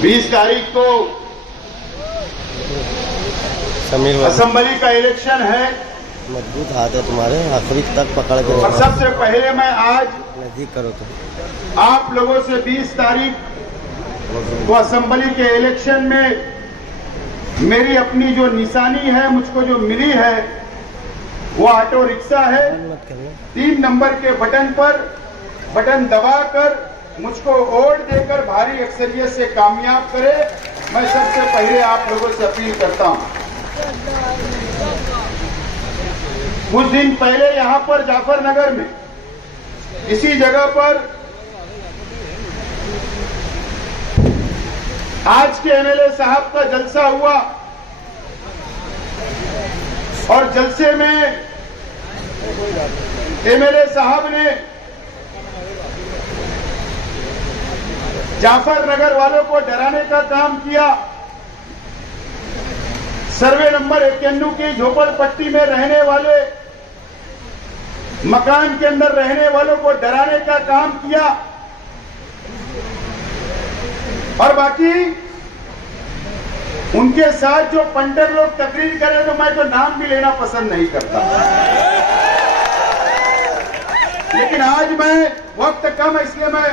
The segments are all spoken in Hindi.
20 तारीख को असेंबली का इलेक्शन है। मजबूत हाथ है तुम्हारे, आखिरी तक पकड़ के। और सबसे पहले मैं आज नजदीक करो तो आप लोगों से 20 तारीख को असेंबली के इलेक्शन में मेरी अपनी जो निशानी है, मुझको जो मिली है, वो ऑटो रिक्शा है। 3 नंबर के बटन पर बटन दबाकर मुझको वोट देकर भारी अक्सरियत से कामयाब करे, मैं सबसे पहले आप लोगों से अपील करता हूं। कुछ दिन पहले यहां पर जाफरनगर में इसी जगह पर आज के एमएलए साहब का जलसा हुआ और जलसे में एमएलए साहब ने जाफरनगर वालों को डराने का काम किया। सर्वे नंबर 91 की झोपड़पट्टी में रहने वाले, मकान के अंदर रहने वालों को डराने का काम किया। और बाकी उनके साथ जो पंटर लोग तकरीर करें, तो मैं तो नाम भी लेना पसंद नहीं करता, लेकिन आज मैं वक्त कम है, इसलिए मैं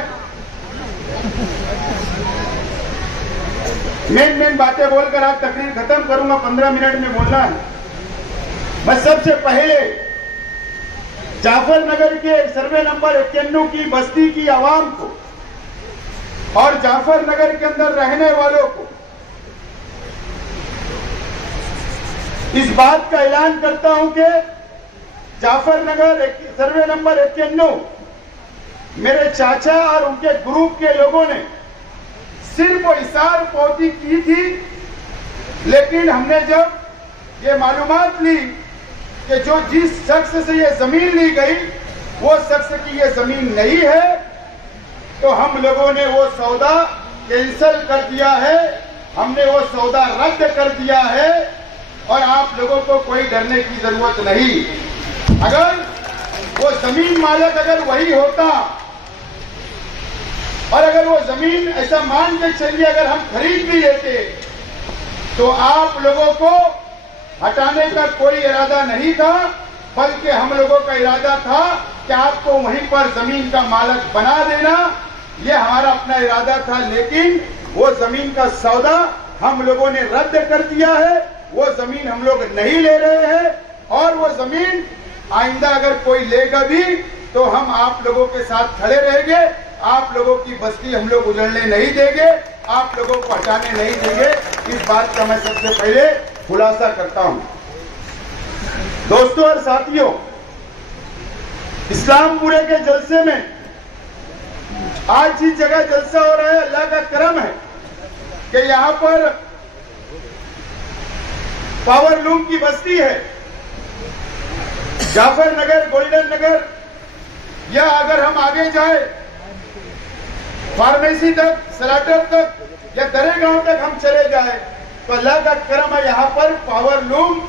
मेन बातें बोलकर आज तकरीर खत्म करूंगा। 15 मिनट में बोलना है। मैं सबसे पहले जाफरनगर के सर्वे नंबर 91 की बस्ती की आवाम को और जाफरनगर के अंदर रहने वालों को इस बात का ऐलान करता हूं कि जाफरनगर सर्वे नंबर 91 मेरे चाचा और उनके ग्रुप के लोगों ने सिर्फ इशार पौधी की थी, लेकिन हमने जब ये मालूमात ली कि जो जिस शख्स से ये जमीन ली गई वो शख्स की ये जमीन नहीं है, तो हम लोगों ने वो सौदा कैंसिल कर दिया है, हमने वो सौदा रद्द कर दिया है। और आप लोगों को कोई डरने की जरूरत नहीं। अगर वो जमीन मालिक अगर वही होता और अगर वो जमीन ऐसा मान के चलिए अगर हम खरीद भी लेते, तो आप लोगों को हटाने का कोई इरादा नहीं था, बल्कि हम लोगों का इरादा था कि आपको वहीं पर जमीन का मालिक बना देना, ये हमारा अपना इरादा था। लेकिन वो जमीन का सौदा हम लोगों ने रद्द कर दिया है, वो जमीन हम लोग नहीं ले रहे हैं। और वो जमीन आइंदा अगर कोई लेगा भी तो हम आप लोगों के साथ खड़े रहेंगे। आप लोगों की बस्ती हम लोग उजड़ने नहीं देंगे, आप लोगों को हटाने नहीं देंगे। इस बात का मैं सबसे पहले खुलासा करता हूं। दोस्तों और साथियों, इस्लामपुरे के जलसे में आज जिस जगह जलसा हो रहा है, अल्लाह का करम है कि यहां पर पावर लूम की बस्ती है। जाफरनगर, गोल्डन नगर, या अगर हम आगे जाए फार्मेसी तक, सलाटर तक या दरेगांव तक हम चले जाए, तो अल्लाह का करम है यहां पर पावर लूम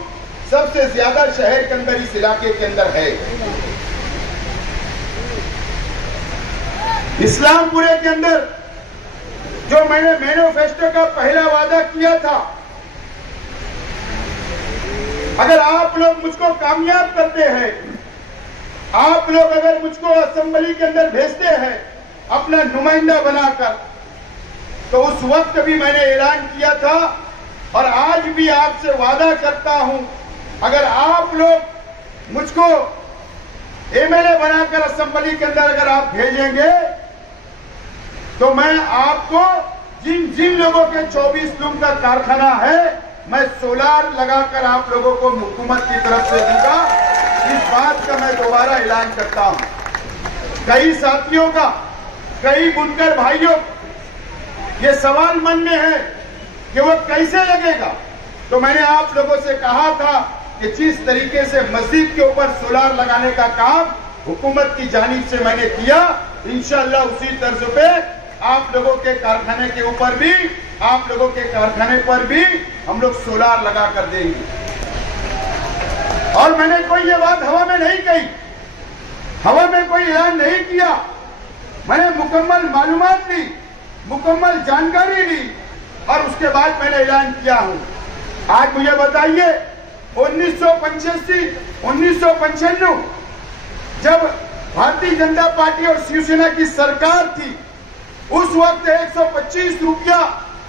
सबसे ज्यादा शहर के अंदर, इस इलाके के अंदर है। इस्लामपुरे के अंदर जो मैंने मैनिफेस्टो का पहला वादा किया था, अगर आप लोग मुझको कामयाब करते हैं, आप लोग अगर मुझको असेंबली के अंदर भेजते हैं अपना नुमाइंदा बनाकर, तो उस वक्त भी मैंने ऐलान किया था और आज भी आपसे वादा करता हूं, अगर आप लोग मुझको एमएलए बनाकर असेंबली के अंदर अगर आप भेजेंगे, तो मैं आपको जिन जिन लोगों के 24 लूम का कारखाना है, मैं सोलार लगाकर आप लोगों को हुकूमत की तरफ से दूंगा। इस बात का मैं दोबारा ऐलान करता हूं। कई साथियों का, कई बुनकर भाइयों ये सवाल मन में है कि वो कैसे लगेगा। तो मैंने आप लोगों से कहा था कि जिस तरीके से मस्जिद के ऊपर सोलार लगाने का काम हुकूमत की जानिब से मैंने किया, इंशाअल्लाह उसी तर्ज पे आप लोगों के कारखाने के ऊपर भी, आप लोगों के कारखाने पर भी हम लोग सोलार लगा कर देंगे। और मैंने कोई ये बात हवा में नहीं कही, हवा में कोई ऐलान नहीं किया। मैंने मुकम्मल मालूमात ली, मुकम्मल जानकारी ली और उसके बाद मैंने ऐलान किया हूं। आज मुझे बताइए 1995 जब भारतीय जनता पार्टी और शिवसेना की सरकार थी, उस वक्त 125 रुपया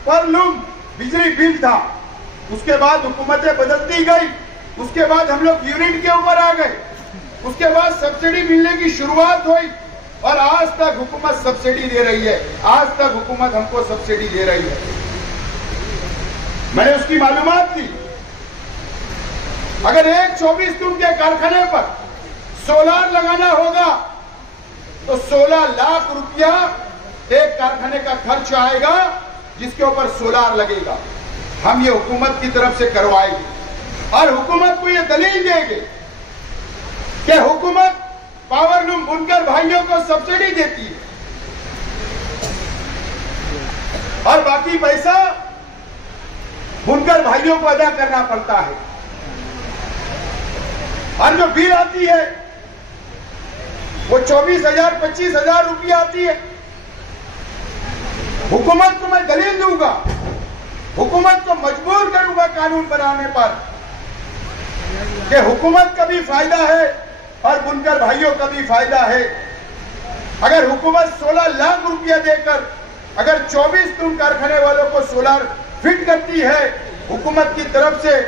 पर लूम बिजली बिल था। उसके बाद हुकूमतें बदलती गई, उसके बाद हम लोग यूनिट के ऊपर आ गए, उसके बाद सब्सिडी मिलने की शुरुआत हुई और आज तक हुकूमत सब्सिडी दे रही है। आज तक हुकूमत हमको सब्सिडी दे रही है। मैंने उसकी मालूमात दी। अगर एक 24 टन के कारखाने पर सोलार लगाना होगा तो 16 लाख रुपया एक कारखाने का खर्च आएगा, जिसके ऊपर सोलार लगेगा। हम ये हुकूमत की तरफ से करवाएंगे और हुकूमत को ये दलील देंगे कि हुकूमत पावर लूम बुनकर भाइयों को सब्सिडी देती है और बाकी पैसा बुनकर भाइयों को अदा करना पड़ता है। और जो बिल आती है वो 24,000 25,000 रुपया आती है। हुकूमत को मैं दलील दूंगा, हुकूमत को मजबूर करूंगा कानून बनाने पर कि हुकूमत का भी फायदा है और बुनकर भाइयों का भी फायदा है। अगर हुकूमत 16 लाख रुपया देकर अगर 24 टन कारखाने वालों को सोलार फिट करती है हुकूमत की तरफ से,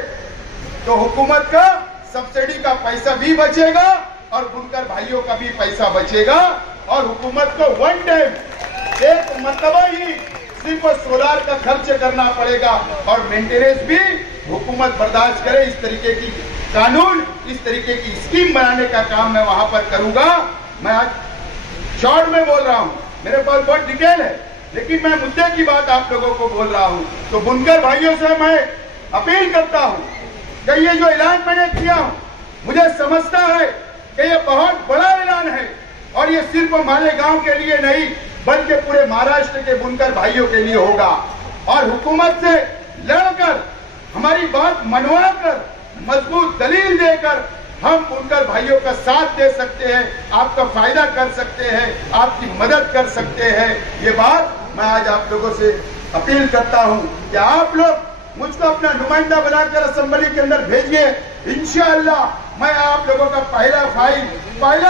तो हुकूमत का सब्सिडी का पैसा भी बचेगा और बुनकर भाइयों का भी पैसा बचेगा और हुकूमत को वन टाइम एक मरतबा ही सिर्फ सोलार का खर्च करना पड़ेगा और मेंटेनेंस भी हुकूमत बर्दाश्त करे। इस तरीके की कानून, इस तरीके की स्कीम बनाने का काम मैं वहां पर करूंगा। मैं आज शॉर्ट में बोल रहा हूं, मेरे पास बहुत डिटेल है, लेकिन मैं मुद्दे की बात आप लोगों को बोल रहा हूं। तो बुनकर भाइयों से मैं अपील करता हूं कि ये जो ऐलान मैंने किया हूं, मुझे समझता है कि ये बहुत बड़ा ऐलान है और ये सिर्फ मालेगांव के लिए नहीं बल्कि पूरे महाराष्ट्र के बुनकर भाइयों के लिए होगा। और हुकूमत से लड़कर हमारी बात मनवाकर मजबूत दलील देकर हम बुनकर भाइयों का साथ दे सकते हैं, आपका फायदा कर सकते हैं, आपकी मदद कर सकते हैं। ये बात मैं आज आप लोगों से अपील करता हूं कि आप लोग मुझको अपना नुमाइंदा बनाकर असेंबली के अंदर भेजिए। इंशाअल्लाह मैं आप लोगों का पहला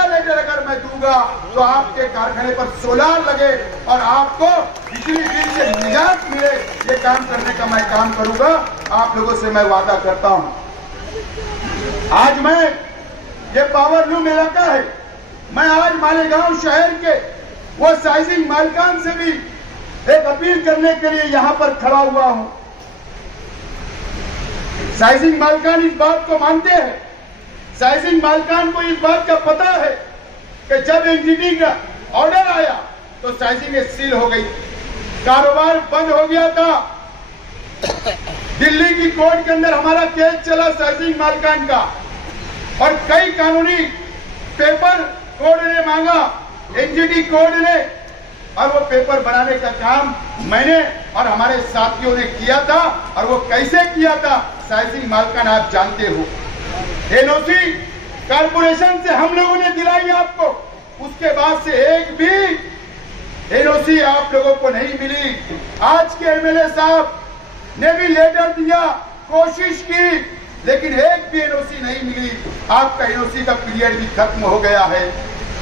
लेटर अगर मैं दूंगा तो आपके कारखाने पर सोलार लगे और आपको बिजली बिल से निजात मिले। ये काम करने का मैं काम करूंगा, आप लोगों से मैं वादा करता हूं। आज मैं ये पावर लूम इलाका है, मैं आज मालेगांव शहर के वो साइजिंग मालिकान से भी एक अपील करने के लिए यहां पर खड़ा हुआ हूं। साइजिंग मालिकान इस बात को मानते हैं, साइजिंग मालिकान को इस बात का पता है कि जब एनजीटी का ऑर्डर आया तो साइजिंग सील हो गई, कारोबार बंद हो गया था। दिल्ली की कोर्ट के अंदर हमारा केस चला साइजिंग मालिकान का और कई कानूनी पेपर कोर्ट ने मांगा, एनजीटी कोर्ट ने, और वो पेपर बनाने का काम मैंने और हमारे साथियों ने किया था। और वो कैसे किया था, साइजिंग मालिकान आप जानते हो। एनओसी कारपोरेशन से हम लोगों ने दिलाई आपको, उसके बाद से एक भी एनओसी आप लोगों को नहीं मिली। आज के एमएलए साहब ने भी लेटर दिया, कोशिश की, लेकिन एक भी एनओसी नहीं मिली। आपका एनओसी का पीरियड भी खत्म हो गया है।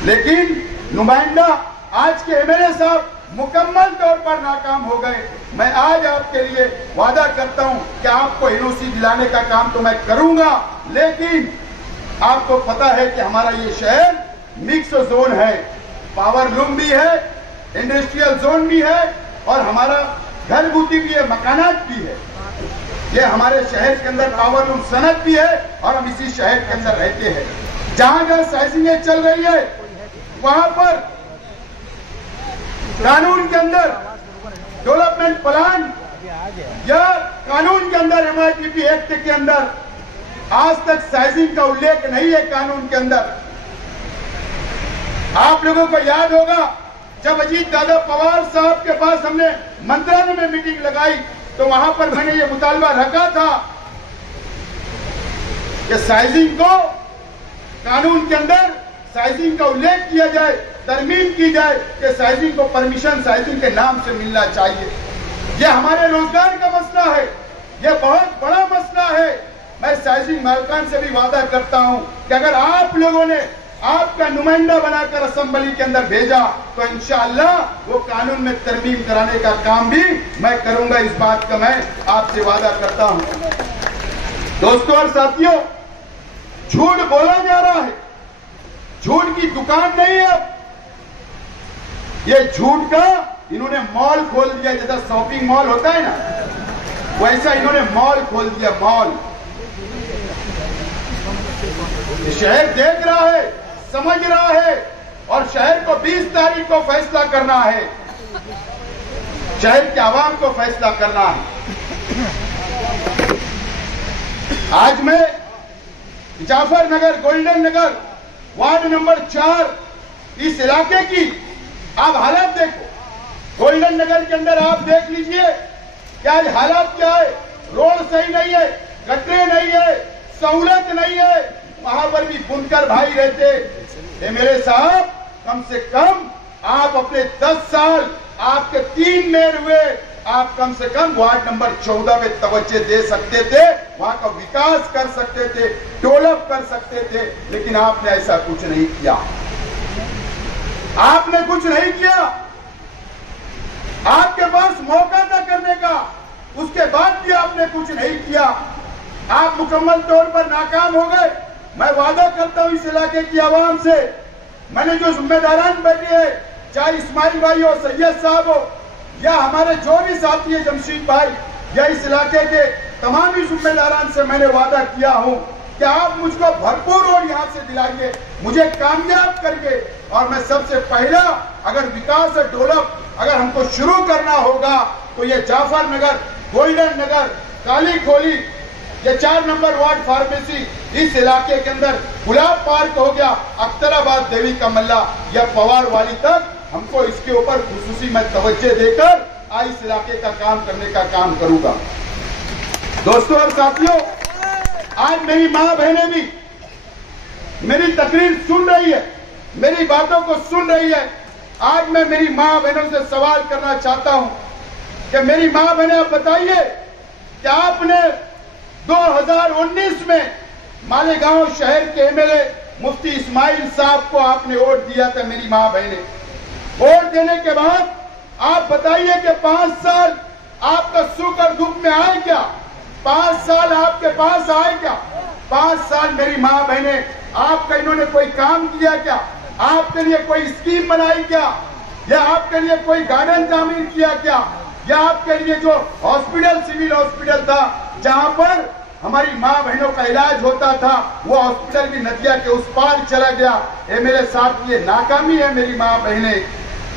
लेकिन नुमाइंदा आज के एमएलए साहब मुकम्मल तौर पर नाकाम हो गए। मैं आज आपके लिए वादा करता हूं कि आपको एनओसी दिलाने का काम तो मैं करूंगा, लेकिन आपको पता है कि हमारा ये शहर मिक्स जोन है, पावर लूम भी है, इंडस्ट्रियल जोन भी है और हमारा घर बूटी भी है, मकानात भी है। ये हमारे शहर के अंदर पावर लूम सनत भी है और हम इसी शहर के अंदर रहते हैं। जहां जहां साइजिंगें चल रही है वहां पर कानून के अंदर डेवलपमेंट प्लान या कानून के अंदर एमआईटीपी एक्ट के अंदर आज तक साइजिंग का उल्लेख नहीं है कानून के अंदर। आप लोगों को याद होगा जब अजीत दादा पवार साहब के पास हमने मंत्रालय में मीटिंग लगाई तो वहां पर मैंने ये मुतालबा रखा था कि साइजिंग को कानून के अंदर साइजिंग का उल्लेख किया जाए, तरमीम की जाए कि साइजिंग को परमिशन साइजिंग के नाम से मिलना चाहिए। ये हमारे रोजगार का मसला है, ये बहुत बड़ा मसला है। मैं साइजिंग मालिकान से भी वादा करता हूं कि अगर आप लोगों ने आपका नुमाइंदा बनाकर असेंबली के अंदर भेजा तो इंशाअल्लाह वो कानून में तरमीम कराने का काम भी मैं करूंगा। इस बात का मैं आपसे वादा करता हूं। दोस्तों और साथियों, झूठ बोला जा रहा है, झूठ की दुकान नहीं है। अब ये झूठ का इन्होंने मॉल खोल दिया, जैसा शॉपिंग मॉल होता है ना, वैसा इन्होंने मॉल खोल दिया, मॉल। शहर देख रहा है, समझ रहा है और शहर को 20 तारीख को फैसला करना है, शहर के आवाम को फैसला करना है। आज मैं जाफर नगर, गोल्डन नगर, वार्ड नंबर 4 इस इलाके की आप हालत देखो। गोल्डन नगर के अंदर आप देख लीजिए कि आज हालात क्या है। रोड सही नहीं है, गटरे नहीं है, सहूलत नहीं है, वहां पर भी बुनकर भाई रहते। मेरे साहब, कम से कम आप अपने 10 साल, आपके 3 मेयर हुए, आप कम से कम वार्ड नंबर 14 में तवज्जो दे सकते थे, वहां का विकास कर सकते थे, डेवलप कर सकते थे, लेकिन आपने ऐसा कुछ नहीं किया। आपने कुछ नहीं किया। आपके पास मौका था करने का, उसके बाद भी आपने कुछ नहीं किया। आप मुकम्मल तौर पर नाकाम हो गए। मैं वादा करता हूं इस इलाके की आवाम से, मैंने जो जिम्मेदारान बैठे हैं, चाहे इस्माइल भाई हो, सैयद साहब हो, या हमारे जो भी साथी है, जमशीद भाई, या इस इलाके के तमाम ही जिम्मेदारान से मैंने वादा किया हूं कि आप मुझको भरपूर और यहां से दिलाइए, मुझे कामयाब करके। और मैं सबसे पहला, अगर विकास और डेवलप अगर हमको शुरू करना होगा तो ये जाफर नगर, गोल्डन नगर, काली खोली, ये 4 नंबर वार्ड फार्मेसी, इस इलाके के अंदर गुलाब पार्क हो गया, अख्तराबाद, देवी का मल्ला या पवार वाली तक, हमको इसके ऊपर खुसूसी मैं तवज्जो देकर आज इस इलाके का काम करने का काम करूंगा। दोस्तों और साथियों, आज मेरी मां बहनें भी मेरी तकरीर सुन रही है, मेरी बातों को सुन रही है। आज मैं मेरी मां बहनों से सवाल करना चाहता हूं कि मेरी मां बहनें, आप बताइए कि आपने 2019 में मालेगांव शहर के एमएलए मुफ्ती इस्माइल साहब को आपने वोट दिया था। मेरी मां बहनें, वोट देने के बाद आप बताइए कि 5 साल आपका सुख और दुख में आए क्या? 5 साल आपके पास आए क्या? 5 साल मेरी मां बहनें, आपका इन्होंने कोई काम किया क्या? आपके लिए कोई स्कीम बनाई क्या? या आपके लिए कोई गार्डन तामीर किया क्या? या आपके लिए जो हॉस्पिटल, सिविल हॉस्पिटल था जहां पर हमारी मां बहनों का इलाज होता था, वो हॉस्पिटल भी नदिया के उस पार चला गया। एमएलए साहब की ये नाकामी है मेरी मां बहनें।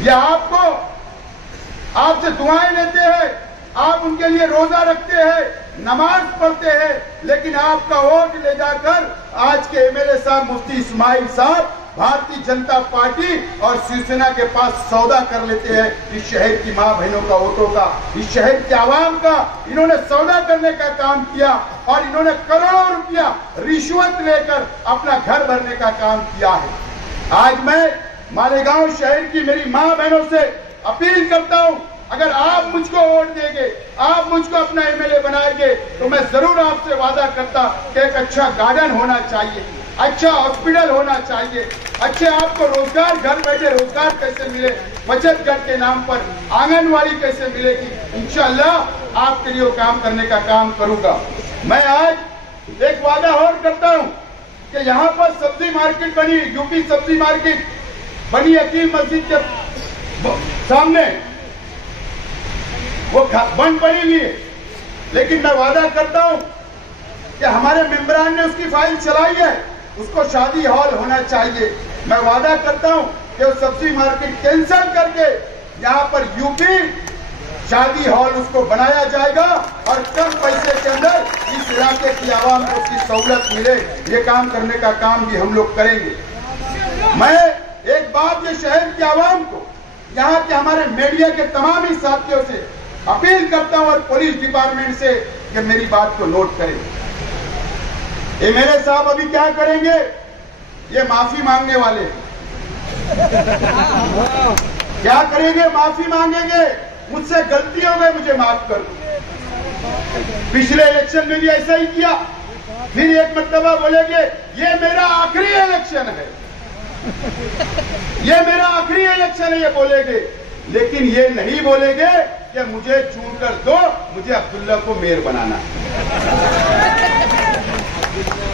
या आपको, आपसे दुआएं लेते हैं, आप उनके लिए रोजा रखते हैं, नमाज पढ़ते हैं, लेकिन आपका वोट ले जाकर आज के एमएलए साहब मुफ्ती इस्माइल साहब भारतीय जनता पार्टी और शिवसेना के पास सौदा कर लेते हैं। इस शहर की मां बहनों का, वोटों का, इस शहर के आवाम का इन्होंने सौदा करने का काम किया और इन्होंने करोड़ों रुपया रिश्वत लेकर अपना घर भरने का काम किया है। आज मैं मालेगांव शहर की मेरी मां बहनों से अपील करता हूं, अगर आप मुझको वोट देंगे, आप मुझको अपना एमएलए बनाएंगे, तो मैं जरूर आपसे वादा करता कि एक अच्छा गार्डन होना चाहिए, अच्छा हॉस्पिटल होना चाहिए, अच्छे आपको रोजगार, घर बैठे रोजगार कैसे मिले, बचत घर के नाम पर आंगनवाड़ी कैसे मिलेगी, इंशाअल्लाह आपके लिए वो काम करने का काम करूंगा। मैं आज एक वादा और करता हूं कि यहाँ पर सब्जी मार्केट बनी, यूपी सब्जी मार्केट बनी हकीम मस्जिद के सामने, वो बंद पड़ी हुई है, लेकिन मैं वादा करता हूं कि हमारे मेंबरान ने उसकी फाइल चलाई है, उसको शादी हॉल होना चाहिए। मैं वादा करता हूं कि वो सब्जी मार्केट कैंसिल करके यहाँ पर यूपी शादी हॉल उसको बनाया जाएगा और कम पैसे के अंदर इस इलाके की आवाम को उसकी सहूलत मिले, ये काम करने का काम भी हम लोग करेंगे। मैं एक बात ये शहर की आवाम को, यहाँ के हमारे मीडिया के तमाम ही साथियों से अपील करता हूं और पुलिस डिपार्टमेंट से कि मेरी बात को नोट करें। एमएलए साहब अभी क्या करेंगे? ये माफी मांगने वाले क्या करेंगे? माफी मांगेंगे, मुझसे गलती हो गई, मुझे माफ कर दो। पिछले इलेक्शन में भी ऐसा ही किया, फिर एक मर्तबा बोलेंगे ये मेरा आखिरी इलेक्शन है, ये मेरा आखिरी इलेक्शन है, ये बोलेंगे। लेकिन ये नहीं बोलेंगे कि मुझे चुन कर दो, मुझे अब्दुल्ला को मेयर बनाना।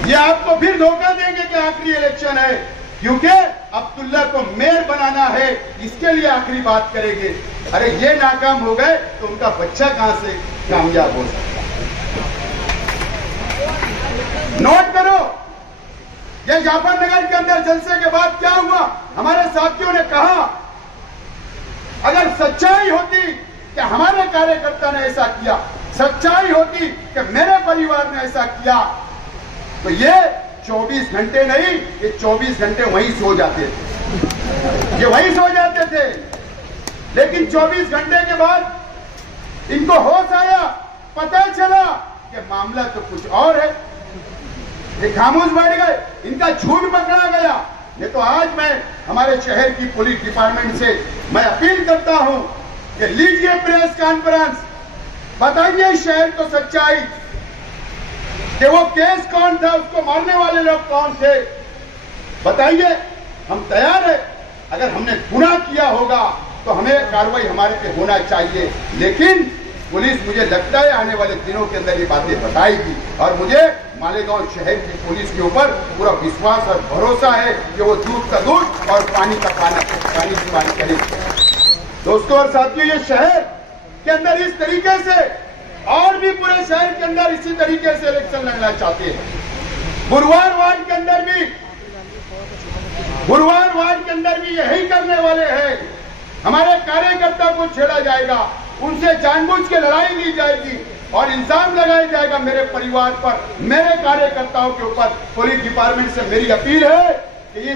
ये आपको फिर धोखा देंगे कि आखिरी इलेक्शन है, क्योंकि अब्दुल्ला को मेयर बनाना है, इसके लिए आखिरी बात करेंगे। अरे ये नाकाम हो गए तो उनका बच्चा कहां से कामयाब हो सकता? नोट करो, ये जाफरनगर के अंदर जलसे के बाद क्या हुआ? हमारे साथियों ने कहा अगर सच्चाई होती कि हमारे कार्यकर्ता ने ऐसा किया, सच्चाई होती कि मेरे परिवार ने ऐसा किया, तो ये 24 घंटे नहीं, ये 24 घंटे वहीं सो जाते थे, ये वहीं सो जाते थे। लेकिन 24 घंटे के बाद इनको होश आया, पता चला कि मामला तो कुछ और है, ये खामोश बैठ गए, इनका झूठ पकड़ा गया। ये तो आज मैं हमारे शहर की पुलिस डिपार्टमेंट से मैं अपील करता हूं कि लीजिए प्रेस कॉन्फ्रेंस, बताइए शहर को सच्चाई कि वो केस कौन था, उसको मारने वाले लोग कौन थे, बताइए। हम तैयार है, अगर हमने गुनाह किया होगा तो हमें कार्रवाई हमारे पे होना चाहिए। लेकिन पुलिस, मुझे लगता है आने वाले दिनों के अंदर ये बातें बताएगी, और मुझे मालेगांव शहर की पुलिस के ऊपर पूरा विश्वास और भरोसा है कि वो दूध का दूध और पानी का पानी की पानी करेगी। दोस्तों और साथियों, ये शहर के अंदर इस तरीके से और भी पूरे शहर के अंदर इसी तरीके से इलेक्शन लड़ना चाहते हैं। गुरुवार वार्ड के अंदर भी यही करने वाले हैं। हमारे कार्यकर्ता को छेड़ा जाएगा, उनसे जानबूझ के लड़ाई ली जाएगी और इल्जाम लगाया जाएगा मेरे परिवार पर, मेरे कार्यकर्ताओं के ऊपर। पुलिस डिपार्टमेंट से मेरी अपील है कि ये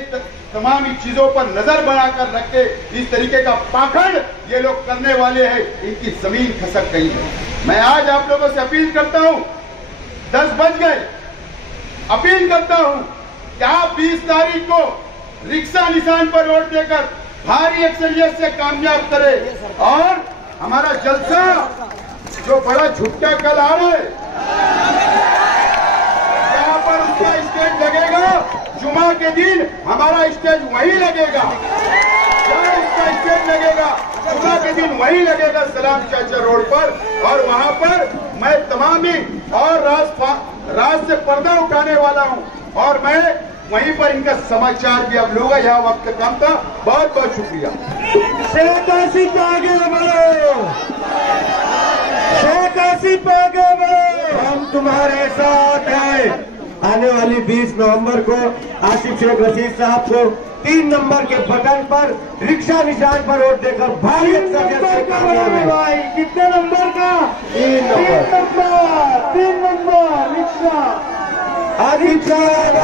तमाम चीजों पर नजर बनाकर रख के इस तरीके का पाखंड ये लोग करने वाले हैं, इनकी जमीन खसक गई है। मैं आज आप लोगों से अपील करता हूं, 10 बज गए, अपील करता हूं कि आप 20 तारीख को रिक्शा निशान पर वोट देकर भारी अक्सरियत से कामयाब करें, और हमारा जलसा जो बड़ा झुटका कल आ रहा है, यहाँ पर उसका स्टेज लगेगा, जुमा के दिन हमारा स्टेज वहीं लगेगा, जहाँ उसका स्टेज लगेगा जुमा के दिन वहीं लगेगा, सलाम चाचा रोड पर। और वहाँ पर मैं तमामी और राज से पर्दा उठाने वाला हूँ, और मैं वहीं पर इनका समाचार भी अब लूंगा। यहाँ वक्त कम था, बहुत बहुत शुक्रिया। शेख आसिफ आगे बढ़ो, शेख आसिफ आगे बढ़ो, हम तुम्हारे साथ हैं। आने वाली 20 नवंबर को आसिफ शेख रशीद साहब को 3 नंबर के बटन पर रिक्शा निशान पर वोट देकर भारी अक्सरियत से कामयाब है। भाई कितने नंबर का? 3 नंबर रिक्शा आसिफ साहब